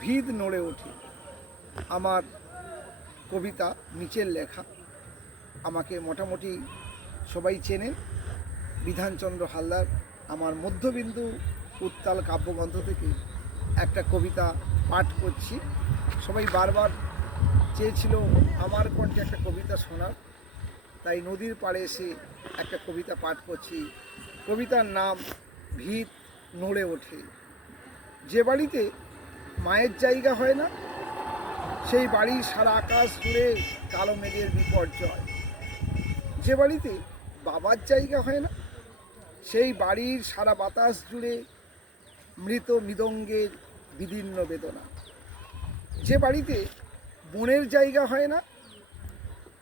ভিত নড়ে ওঠে। আমার কবিতা নিচের লেখা। আমাকে মোটামুটি সবাই চেনেন, বিধানচন্দ্র হালদার। আমার মধ্যবিন্দু উত্তাল কাব্যগ্রন্থ থেকে একটা কবিতা পাঠ করছি। সবাই বারবার চেয়েছিল আমার কণ্ঠে একটা কবিতা শোনার, তাই নদীর পাড়ে এসে একটা কবিতা পাঠ করছি। কবিতার নাম ভিত নড়ে ওঠে। যে বাড়িতে মায়ের জায়গা হয় না, সেই বাড়ির সারা আকাশ জুড়ে কালো মেঘের বিপর্যয়। যে বাড়িতে বাবার জায়গা হয় না, সেই বাড়ির সারা বাতাস জুড়ে মৃত মৃদঙ্গের বিদীর্ণ বেদনা। যে বাড়িতে বনের জায়গা হয় না,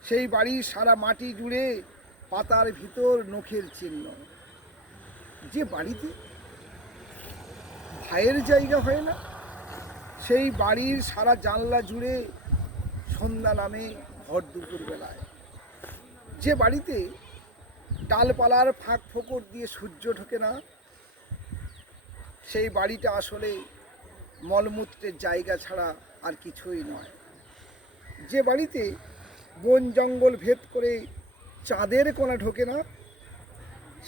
সেই বাড়ির সারা মাটি জুড়ে পাতার ভিতর নখের চিহ্ন। যে বাড়িতে ভাইয়ের জায়গা হয় না, সেই বাড়ির সারা জানলা জুড়ে সন্ধ্যা নামে ভর দুপুর বেলায়। যে বাড়িতে ডালপালার ফাঁক ফোকর দিয়ে সূর্য ঢোকে না, সেই বাড়িটা আসলে মলমূত্রের জায়গা ছাড়া আর কিছুই নয়। যে বাড়িতে বন জঙ্গল ভেদ করে চাঁদের কোণা ঢোকে না,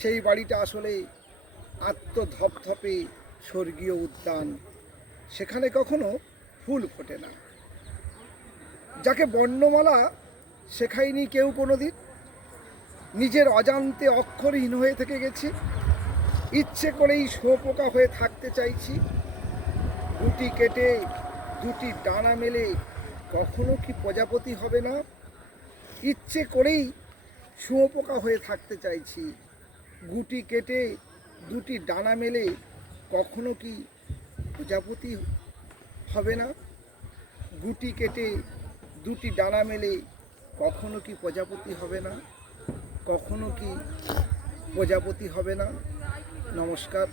সেই বাড়িটা আসলে আত্মধপধপে স্বর্গীয় উদ্যান, সেখানে কখনো ফুল ফোটে না। যাকে বর্ণমালা শেখায়নি কেউ কোনোদিন, নিজের অজান্তে অক্ষরহীন হয়ে থেকে গেছি। ইচ্ছে করেই শুঁয়োপোকা হয়ে থাকতে চাইছি। গুটি কেটে দুটি ডানা মেলে কখনো কি প্রজাপতি হবে না? ইচ্ছে করেই শুঁয়োপোকা হয়ে থাকতে চাইছি। গুটি কেটে দুটি ডানা মেলে কখনো কি প্রজাপতি হবে না? গুটি কেটে দুটি ডানা মেলে কখনো কি প্রজাপতি হবে না? কখনো কি প্রজাপতি হবে না? নমস্কার।